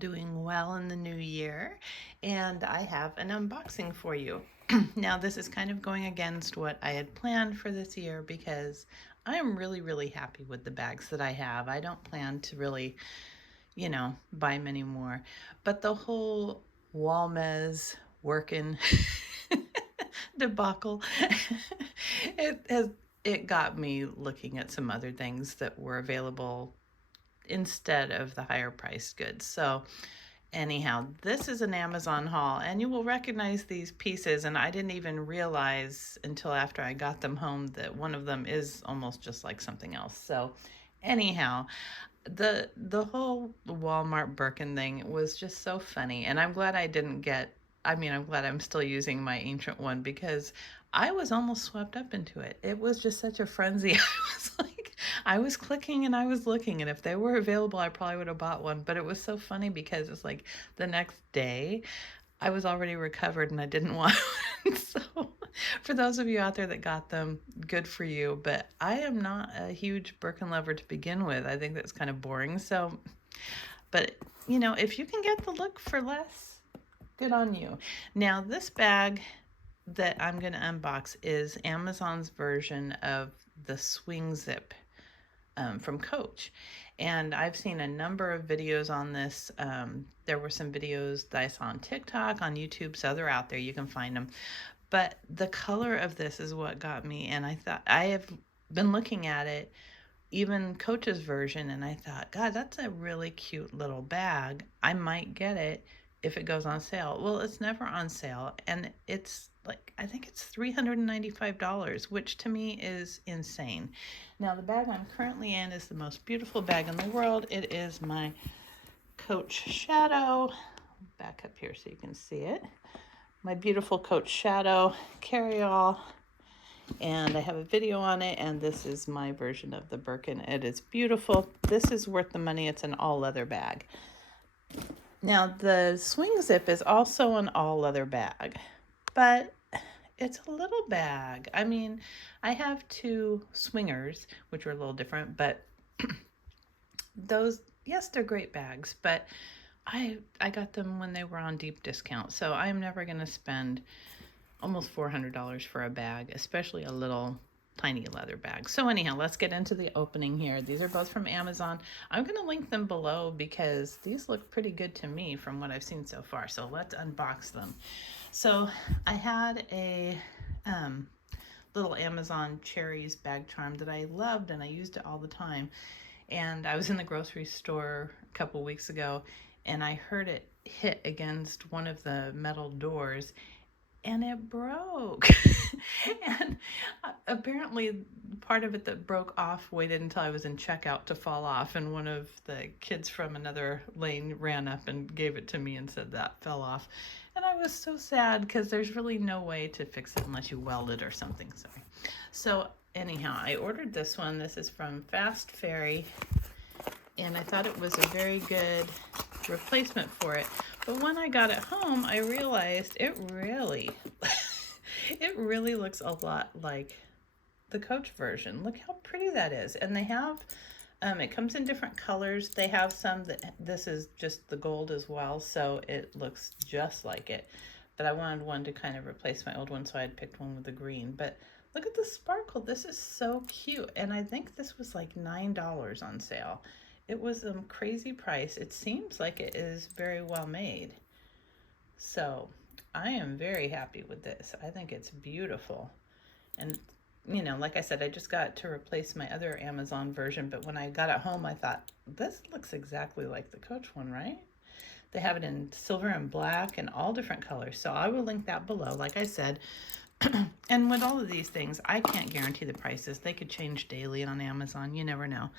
doing well in the new year, and I have an unboxing for you. Now, this is kind of going against what I had planned for this year because I am really, really happy with the bags that I have. I don't plan to really, buy many more. But the whole Walmez working debacle, it has it got me looking at some other things that were available instead of the higher priced goods. So anyhow, this is an Amazon haul, and you will recognize these pieces, and I didn't even realize until after I got them home that one of them is almost just like something else. So anyhow, the whole Walmart Birkin thing was just so funny, and I'm glad I didn't get I'm glad I'm still using my ancient one because I was almost swept up into it. It was just such a frenzy. I was clicking and I was looking, and if they were available, I probably would have bought one. But it was so funny because it's like the next day I was already recovered and I didn't want one. So for those of you out there that got them, good for you. But I am not a huge Birkin lover to begin with. I think that's kind of boring. So, but if you can get the look for less, good on you. Now, this bag that I'm going to unbox is Amazon's version of the swing zip from Coach. And I've seen a number of videos on this. There were some videos that I saw on TikTok, on YouTube, so they're out there. You can find them. But the color of this is what got me. And I thought, I have been looking at it, even Coach's version, and I thought, God, that's a really cute little bag. I might get it if it goes on sale. Well, it's never on sale, and it's like, I think it's $395, which to me is insane. Now, the bag I'm currently in is the most beautiful bag in the world. It is my Coach Shadow. Back up here so you can see it. My beautiful Coach Shadow carry-all. And I have a video on it, and this is my version of the Birkin. It is beautiful. This is worth the money. It's an all leather bag. Now, the swing zip is also an all leather bag, but it's a little bag. I have two swingers, which are a little different, but those, yes, they're great bags, but I got them when they were on deep discount, so I'm never going to spend almost $400 for a bag, especially a little tiny leather bag. So anyhow, let's get into the opening here. These are both from Amazon. I'm going to link them below because these look pretty good to me from what I've seen so far. So let's unbox them. So I had a little Amazon Cherries bag charm that I loved, and I used it all the time. And I was in the grocery store a couple weeks ago, and I heard it hit against one of the metal doors, and it broke. And apparently part of it that broke off waited until I was in checkout to fall off, and one of the kids from another lane ran up and gave it to me and said that fell off. And I was so sad because there's really no way to fix it unless you weld it or something. Sorry. So anyhow, I ordered this one. This is from Fast Ferry, and I thought it was a very good replacement for it. But when I got it home, I realized it really looks a lot like the Coach version. Look how pretty that is. And they have, it comes in different colors. They have some that, this is just the gold as well, so it looks just like it. But I wanted one to kind of replace my old one, so I had picked one with the green. But look at the sparkle. This is so cute. And I think this was like $9 on sale. It was a crazy price. It seems like it is very well made. So I am very happy with this. I think it's beautiful. And like I said, I just got to replace my other Amazon version, but when I got it home, I thought, this looks exactly like the Coach one, right? They have it in silver and black and all different colors. So I will link that below, like I said. And with all of these things, I can't guarantee the prices. They could change daily on Amazon. You never know.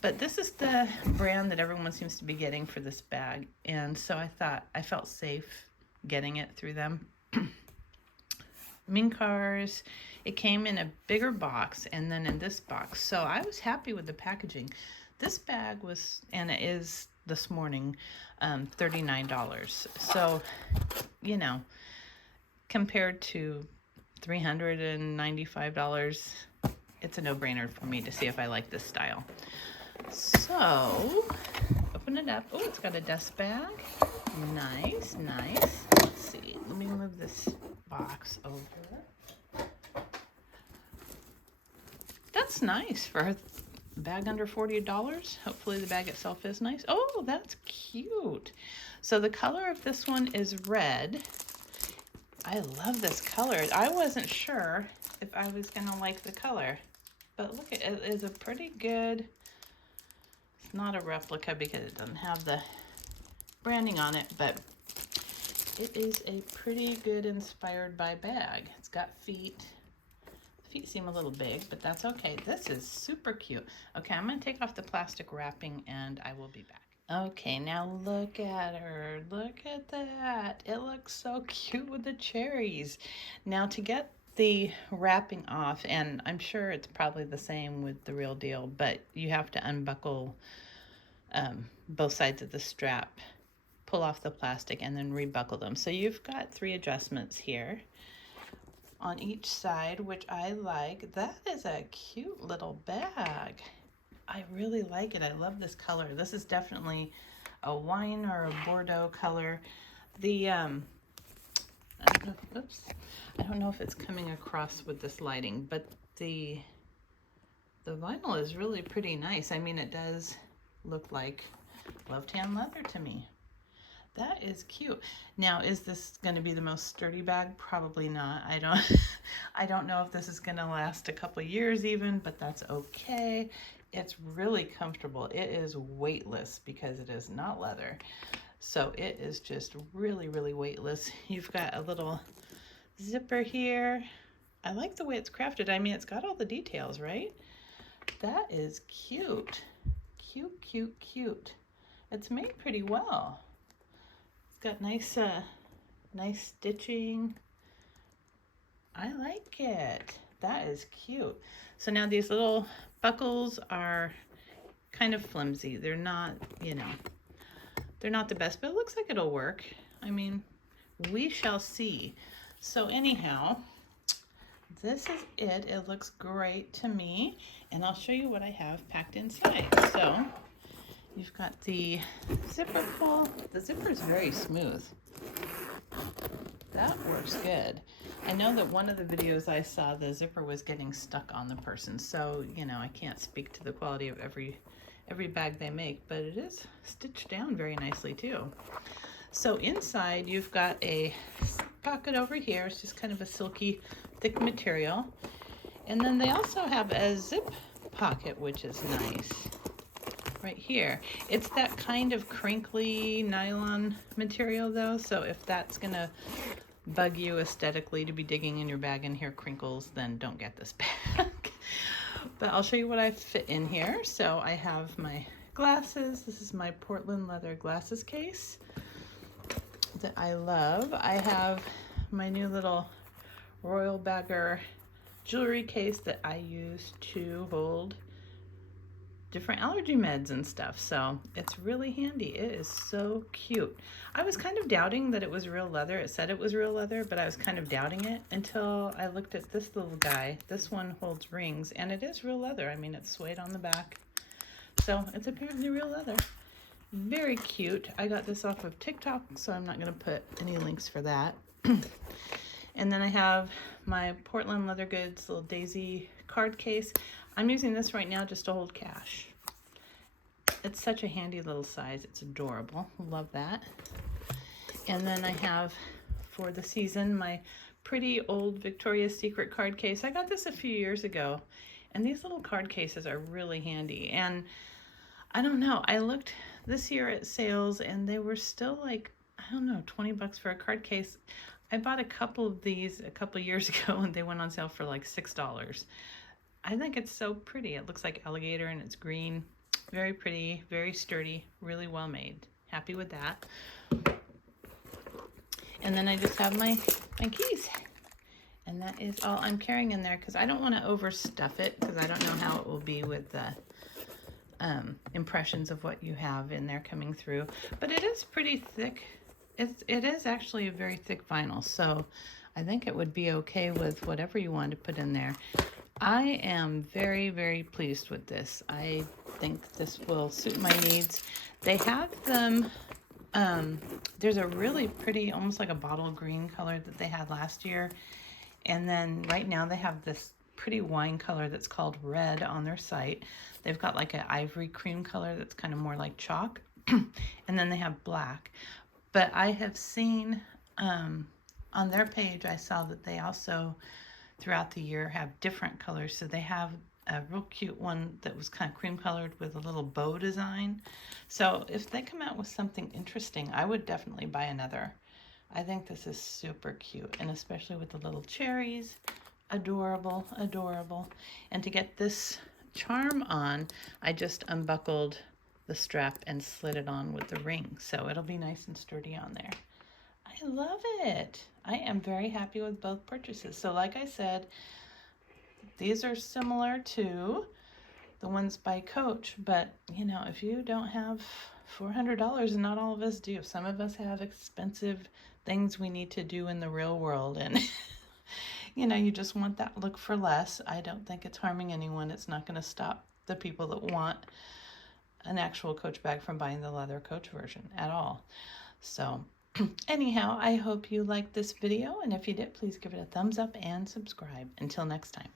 But this is the brand that everyone seems to be getting for this bag. And so I thought I felt safe getting it through them. Minkars, it came in a bigger box and then in this box. So I was happy with the packaging. This bag was, and it is this morning, $39. So, compared to $395, it's a no-brainer for me to see if I like this style. So, open it up. Oh, it's got a dust bag. Nice, nice. Let's see. Let me move this box over. That's nice for a bag under $40. Hopefully the bag itself is nice. Oh, that's cute. So the color of this one is red. I love this color. I wasn't sure if I was gonna like the color, but look, it is a pretty good, it's not a replica because it doesn't have the branding on it, but it is a pretty good inspired by bag. It's got feet. The feet seem a little big, but that's okay. This is super cute. Okay, I'm gonna take off the plastic wrapping and I will be back. Okay, now look at her. Look at that. It looks so cute with the cherries. Now to get the wrapping off, and I'm sure it's probably the same with the real deal, but you have to unbuckle both sides of the strap, pull off the plastic, and then rebuckle them. So you've got 3 adjustments here on each side, which I like. That is a cute little bag. I really like it. I love this color. This is definitely a wine or a Bordeaux color. The I don't know if it's coming across with this lighting, but the vinyl is really pretty nice. I mean, it does look like gloved tan leather to me. That is cute. Now, is this going to be the most sturdy bag? Probably not. I don't know if this is going to last a couple years even, but that's okay. It's really comfortable. It is weightless because it is not leather. So it is just really, really weightless. You've got a little zipper here. I like the way it's crafted. I mean, it's got all the details, right? That is cute. Cute, cute, cute. It's made pretty well. Got nice stitching. I like it. That is cute. So now these little buckles are kind of flimsy. They're not, they're not the best, but it looks like it'll work. I mean, we shall see. So anyhow, this is it. It looks great to me, and I'll show you what I have packed inside. So you've got the zipper pull. The zipper is very smooth. That works good. I know that one of the videos I saw, the zipper was getting stuck on the person. So, I can't speak to the quality of every bag they make, but it is stitched down very nicely too. So inside you've got a pocket over here. It's just kind of a silky, thick material. And then they also have a zip pocket, which is nice. Right here. It's that kind of crinkly nylon material though, so if that's gonna bug you aesthetically to be digging in your bag and hear crinkles, then don't get this bag. But I'll show you what I fit in here. So I have my glasses. This is my Portland leather glasses case that I love. I have my new little Royal Bagger jewelry case that I use to hold different allergy meds and stuff, so it's really handy. It is so cute. I was kind of doubting that it was real leather. It said it was real leather, but I was kind of doubting it until I looked at this little guy. This one holds rings, and it is real leather. I mean, it's suede on the back, so it's apparently real leather. Very cute. I got this off of TikTok, so I'm not going to put any links for that. And then I have my Portland Leather Goods little daisy card case. I'm using this right now just to hold cash. It's such a handy little size. It's adorable. Love that. And then I have, for the season, my pretty old Victoria's Secret card case. I got this a few years ago, and these little card cases are really handy. And I don't know, I looked this year at sales, and they were still like, I don't know, 20 bucks for a card case. I bought a couple of these a couple years ago, and they went on sale for like $6. I think it's so pretty. It looks like alligator, and it's green. Very pretty, very sturdy, really well made. Happy with that. And then I just have my keys. And that is all I'm carrying in there because I don't want to overstuff it because I don't know how it will be with the impressions of what you have in there coming through. But it is pretty thick. It is actually a very thick vinyl, so I think it would be okay with whatever you want to put in there. I am very, very pleased with this. I think this will suit my needs. They have them, there's a really pretty, almost like a bottle green color that they had last year. And then right now they have this pretty wine color that's called red on their site. They've got like an ivory cream color that's kind of more like chalk. And then they have black. But I have seen on their page, I saw that they also throughout the year have different colors. So they have a real cute one that was kind of cream colored with a little bow design. So if they come out with something interesting, I would definitely buy another. I think this is super cute, and especially with the little cherries. Adorable, adorable. And to get this charm on, I just unbuckled the strap and slid it on with the ring. So it'll be nice and sturdy on there. I love it. I am very happy with both purchases. So like I said, these are similar to the ones by Coach, but you know, if you don't have $400, and not all of us do, some of us have expensive things we need to do in the real world, and you know, you just want that look for less. I don't think it's harming anyone. It's not going to stop the people that want an actual Coach bag from buying the leather Coach version at all. So anyhow, I hope you liked this video, and if you did, please give it a thumbs up and subscribe. Until next time.